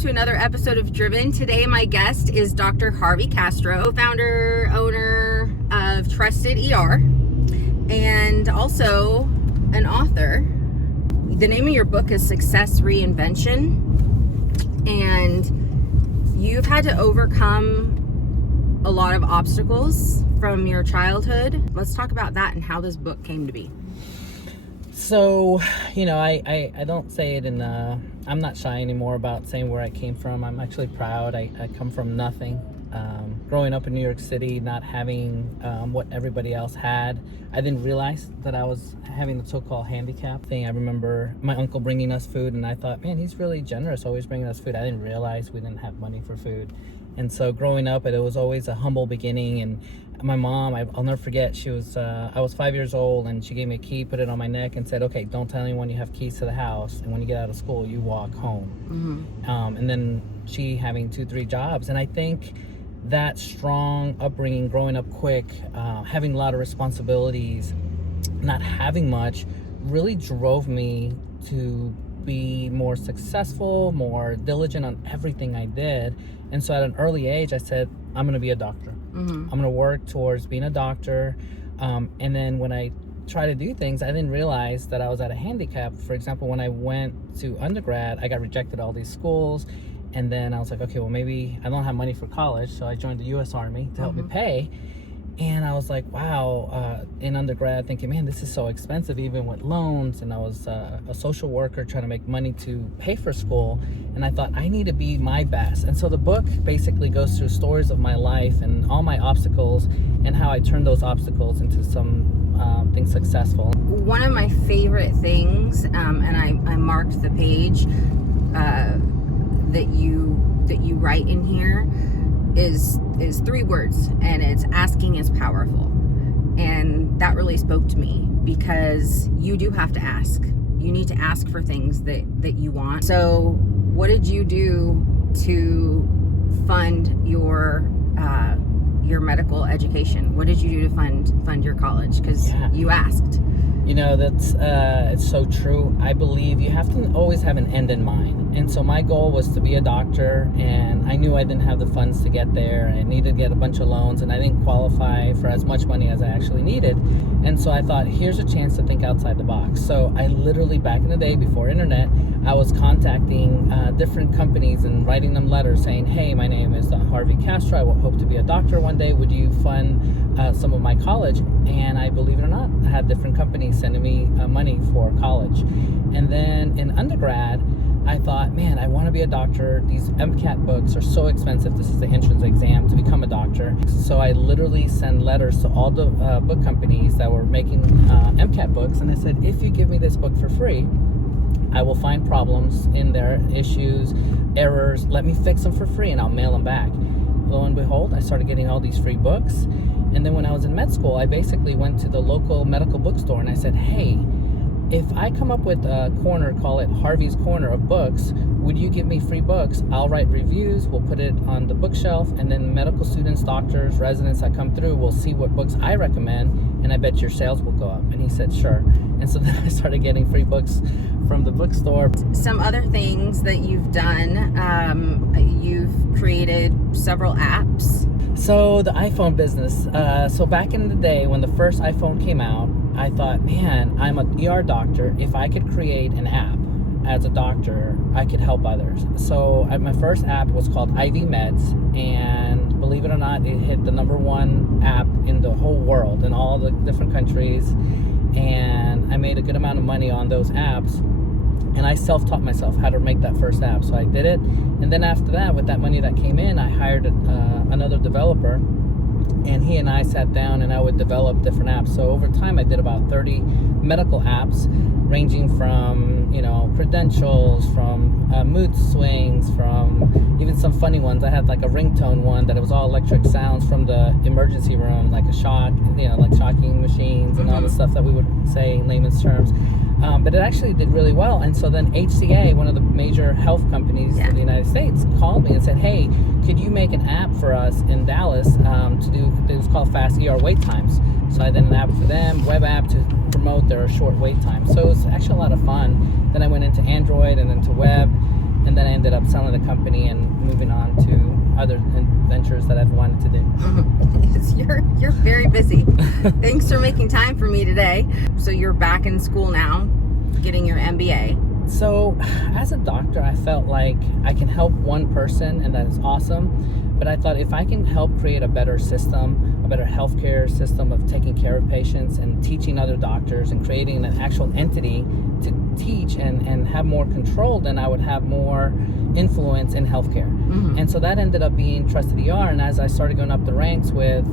to another episode of Driven. Today my guest is Dr. Harvey Castro, founder, owner of Trusted ER, and also an author. The name of your book is Success Reinvention, and you've had to overcome a lot of obstacles from your childhood. Let's talk about that and how this book came to be. So, I don't say it I'm not shy anymore about saying where I came from. I'm actually proud. I come from nothing. Growing up in New York City, not having what everybody else had, I didn't realize that I was having the so-called handicap thing. I remember my uncle bringing us food, and I thought, man, he's really generous, always bringing us food. I didn't realize we didn't have money for food. And so growing up, it was always a humble beginning. And my mom, I'll never forget, I was 5 years old, and she gave me a key, put it on my neck, and said, okay, don't tell anyone you have keys to the house, and when you get out of school, you walk home. Mm-hmm. And then she having 2-3 jobs. And I think that strong upbringing, growing up quick, having a lot of responsibilities, not having much, really drove me to be more successful, more diligent on everything I did. And so at an early age, I said, I'm going to be a doctor. Mm-hmm. I'm going to work towards being a doctor. And then when I try to do things, I didn't realize that I was at a handicap. For example, when I went to undergrad, I got rejected at all these schools. And then I was like, okay, well, maybe I don't have money for college. So I joined the U.S. Army to help me pay. And I was like, wow, in undergrad thinking, man, this is so expensive, even with loans. And I was a social worker trying to make money to pay for school. And I thought, I need to be my best. And so the book basically goes through stories of my life and all my obstacles and how I turned those obstacles into some things successful. One of my favorite things, and I marked the page that you write in here, is 3 words, and it's asking is powerful. And that really spoke to me, because you do have to ask. You need to ask for things that you want. So what did you do to fund your medical education? What did you do to fund your college? Because you asked. That's it's so true. I believe you have to always have an end in mind. And so my goal was to be a doctor, and I knew I didn't have the funds to get there. I needed to get a bunch of loans, and I didn't qualify for as much money as I actually needed. And so I thought, here's a chance to think outside the box. So I literally, back in the day before internet, I was contacting different companies and writing them letters saying, hey, my name is Harvey Castro. I hope to be a doctor one day. Would you fund some of my college? And I, believe it or not, I had different companies sending me money for college. And then in undergrad, I thought, man, I want to be a doctor. These MCAT books are so expensive. This is the entrance exam to become a doctor. So I literally sent letters to all the book companies that were making MCAT books. And I said, if you give me this book for free, I will find problems in there, issues, errors. Let me fix them for free, and I'll mail them back. Lo and behold, I started getting all these free books. And then when I was in med school, I basically went to the local medical bookstore, and I said, hey, if I come up with a corner, call it Harvey's Corner of books, would you give me free books? I'll write reviews, we'll put it on the bookshelf, and then medical students, doctors, residents that come through will see what books I recommend, and I bet your sales will go up. And he said, sure. And so then I started getting free books from the bookstore. Some other things that you've done, you've created several apps. So the iPhone business. So back in the day when the first iPhone came out, I thought, man, I'm an ER doctor. If I could create an app as a doctor, I could help others. So my first app was called IV Meds, and believe it or not, it hit the #1 app in the whole world, in all the different countries. And I made a good amount of money on those apps. And I self-taught myself how to make that first app. So I did it. And then after that, with that money that came in, I hired another developer. And he and I sat down, and I would develop different apps. So over time, I did about 30 medical apps, ranging from, credentials, from mood swings, from even some funny ones. I had like a ringtone one that it was all electric sounds from the emergency room, like a shock, like shocking machines and all the stuff that we would say in layman's terms. But it actually did really well. And so then HCA, one of the major health companies in the United States, called me and said, hey, could you make an app for us in Dallas to do, it was called Fast ER Wait Times. So I did an app for them, web app to promote their short wait times. So it was actually a lot of fun. Then I went into Android and into web. and then I ended up selling the company and moving on to other ventures that I've wanted to do. You're very busy. Thanks for making time for me today. So you're back in school now, getting your MBA. So as a doctor, I felt like I can help one person, and that is awesome. But I thought if I can help create a better system, a better healthcare system of taking care of patients and teaching other doctors and creating an actual entity to teach and have more control, then I would have more influence in healthcare. And so that ended up being Trusted ER. And as I started going up the ranks with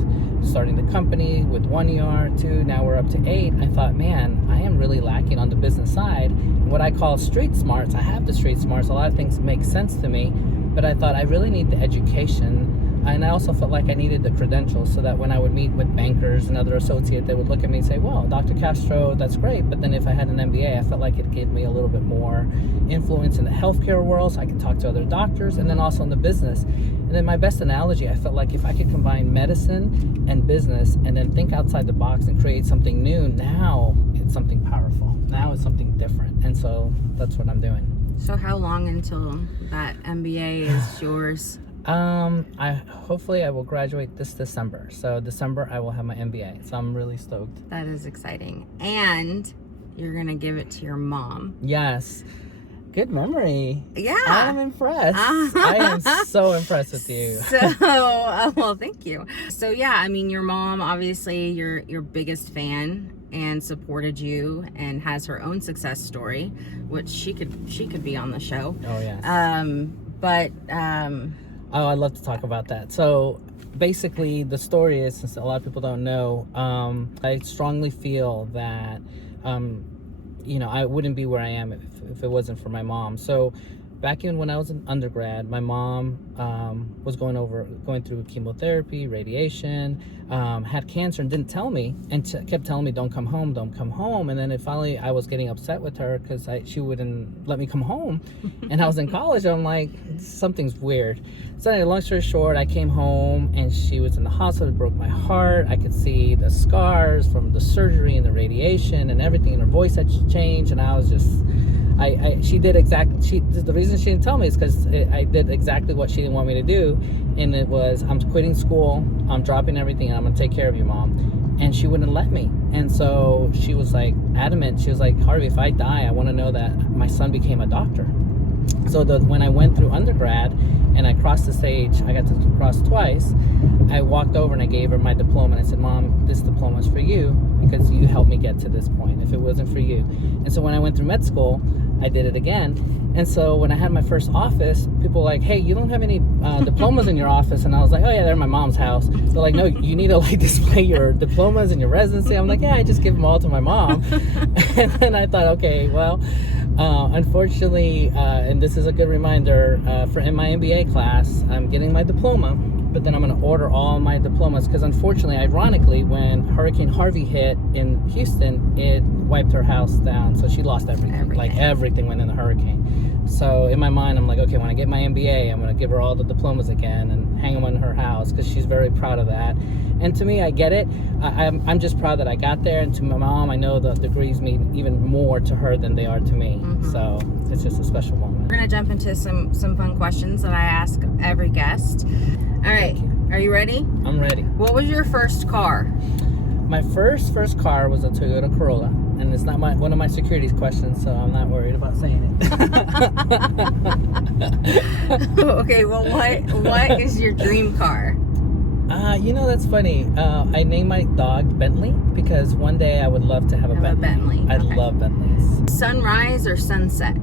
starting the company with 1 ER, 2, now we're up to 8, I thought, man, I am really lacking on the business side. What I call street smarts, I have the street smarts. A lot of things make sense to me, but I thought I really need the education. And I also felt like I needed the credentials so that when I would meet with bankers and other associates, they would look at me and say, well, Dr. Castro, that's great. But then if I had an MBA, I felt like it gave me a little bit more influence in the healthcare world so I could talk to other doctors, and then also in the business. And then my best analogy, I felt like if I could combine medicine and business and then think outside the box and create something new, now it's something powerful. Now it's something different. And so that's what I'm doing. So how long until that MBA is yours? Hopefully I will graduate this December. So December I will have my MBA. So I'm really stoked. That is exciting. And you're going to give it to your mom. Yes. Good memory. Yeah. I'm impressed. I am so impressed with you. So, well, thank you. So yeah, I mean, your mom, obviously your biggest fan and supported you and has her own success story, which she could be on the show. Oh, yes. Oh, I'd love to talk about that. So basically the story is, since a lot of people don't know, I strongly feel that, I wouldn't be where I am if it wasn't for my mom. So back when I was an undergrad, my mom was going through chemotherapy, radiation, had cancer, and didn't tell me, and kept telling me, don't come home. And then finally I was getting upset with her because she wouldn't let me come home. And I was in college, and I'm like, something's weird. So anyway, long story short, I came home and she was in the hospital. It broke my heart. I could see the scars from the surgery and the radiation and everything, and her voice had changed, and I was just, the reason she didn't tell me is because I did exactly what she didn't want me to do, and it was, I'm quitting school, I'm dropping everything, and I'm gonna take care of you, Mom. And she wouldn't let me. And so she was like adamant. She was like, Harvey, if I die, I want to know that my son became a doctor. So when I went through undergrad and I crossed the stage, I got to cross twice, I walked over and I gave her my diploma, and I said, Mom, this diploma is for you because you helped me get to this point. If it wasn't for you. And so when I went through med school, I did it again. And so when I had my first office, people were like, hey, you don't have any diplomas in your office. And I was like, oh yeah, they're in my mom's house. They're like, no, you need to display your diplomas and your residency. I'm like, yeah, I just give them all to my mom. And then I thought, okay, well, unfortunately, and this is a good reminder, in my MBA class, I'm getting my diploma, but then I'm going to order all my diplomas because unfortunately, ironically, when Hurricane Harvey hit in Houston, it wiped her house down. So she lost everything. Like everything went in the hurricane. So in my mind, I'm like, okay, when I get my MBA, I'm going to give her all the diplomas again and hang them in her house because she's very proud of that. And to me, I get it. I'm just proud that I got there. And to my mom, I know the degrees mean even more to her than they are to me. So it's just a special moment. We're going to jump into some fun questions that I ask every guest. All right. Are you ready? I'm ready. What was your first car? My first car was a Toyota Corolla. And it's not one of my securities questions, so I'm not worried about saying it. Okay, well, what is your dream car? That's funny. I named my dog Bentley because one day I would love to have a Bentley. I love Bentleys. Sunrise or sunset?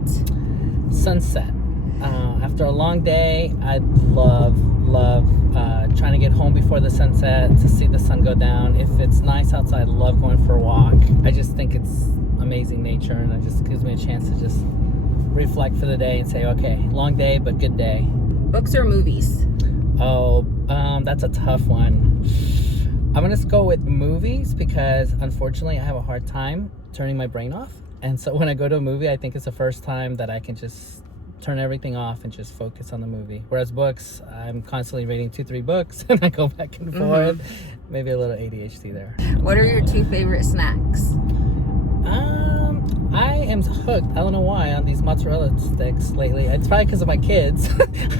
Sunset. After a long day, I love trying to get home before the sunset to see the sun go down. If it's nice outside, I love going for a walk. I just think it's amazing nature, and it just gives me a chance to just reflect for the day and say, okay, long day, but good day. Books or movies? Oh, that's a tough one. I'm going to go with movies because unfortunately I have a hard time turning my brain off. And so when I go to a movie, I think it's the first time that I can just turn everything off and just focus on the movie. Whereas books, I'm constantly reading 2-3 books and I go back and forth. Maybe a little ADHD there. What are your 2 favorite snacks? I became hooked, I don't know why, on these mozzarella sticks lately. It's probably because of my kids.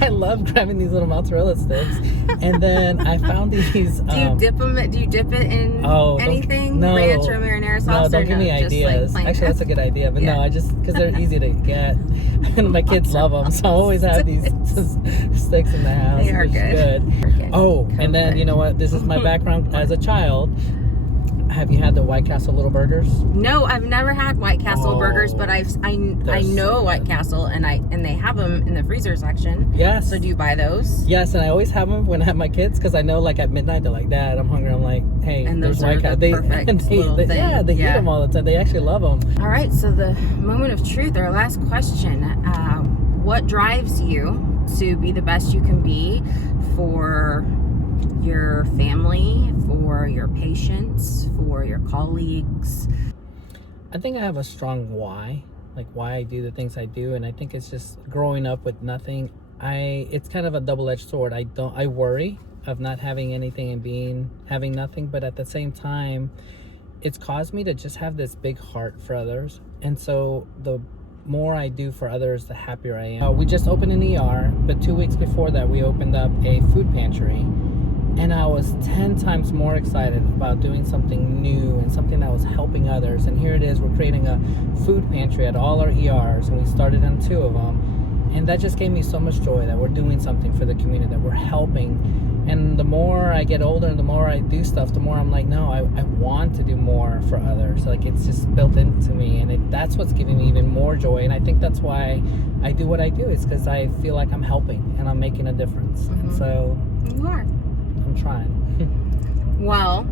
I love grabbing these little mozzarella sticks. And then I found these. Do you dip it in anything? No, ranch or marinara sauce? No, don't give me ideas. Actually, that's a good idea. But no, I just, because they're easy to get. And my kids love them. So I always have these sticks in the house. They are good. Oh, and then, you know what? This is my background as a child. Have you had the White Castle little burgers? No, I've never had White Castle burgers, but I know White Castle, and they have them in the freezer section. Yes. So do you buy those? Yes, and I always have them when I have my kids, because I know, like, at midnight they're like, Dad, I'm hungry. I'm like, hey, and there's those White are Castle. the perfect little thing. Yeah, they eat them all the time. They actually love them. All right, so the moment of truth, our last question. What drives you to be the best you can be for your family, for your patients, for your colleagues? I think I have a strong why, like why I do the things I do, and I think it's just growing up with nothing. It's kind of a double-edged sword. I worry of not having anything and having nothing, but at the same time, it's caused me to just have this big heart for others, and so the more I do for others, the happier I am. We just opened an ER, but 2 weeks before that, we opened up a food pantry. And I was 10 times more excited about doing something new and something that was helping others. And here it is, we're creating a food pantry at all our ERs, and we started on 2 of them. And that just gave me so much joy that we're doing something for the community, that we're helping. And the more I get older and the more I do stuff, the more I'm like, no, I want to do more for others. Like, it's just built into me, and that's what's giving me even more joy. And I think that's why I do what I do, is because I feel like I'm helping and I'm making a difference. Mm-hmm. And so you are. I'm trying. Well,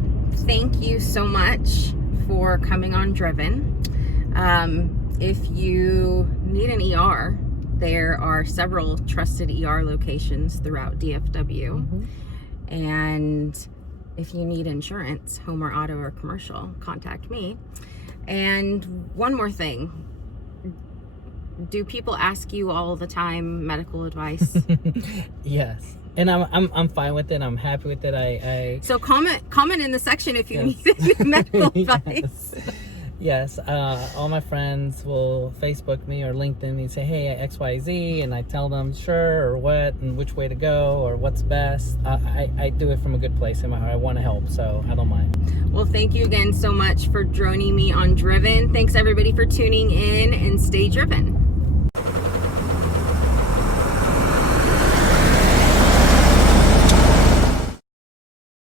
thank you so much for coming on Driven. If you need an ER, there are several trusted ER locations throughout DFW. Mm-hmm. And if you need insurance, home or auto or commercial, contact me. And one more thing. Do people ask you all the time medical advice? Yes. And I'm fine with it. I'm happy with it. So comment in the section if you need medical advice. Yes. All my friends will Facebook me or LinkedIn me and say, hey, XYZ, and I tell them sure or what and which way to go or what's best. I do it from a good place in my heart. I want to help, so I don't mind. Well, thank you again so much for joining me on Driven. Thanks everybody for tuning in, and stay driven.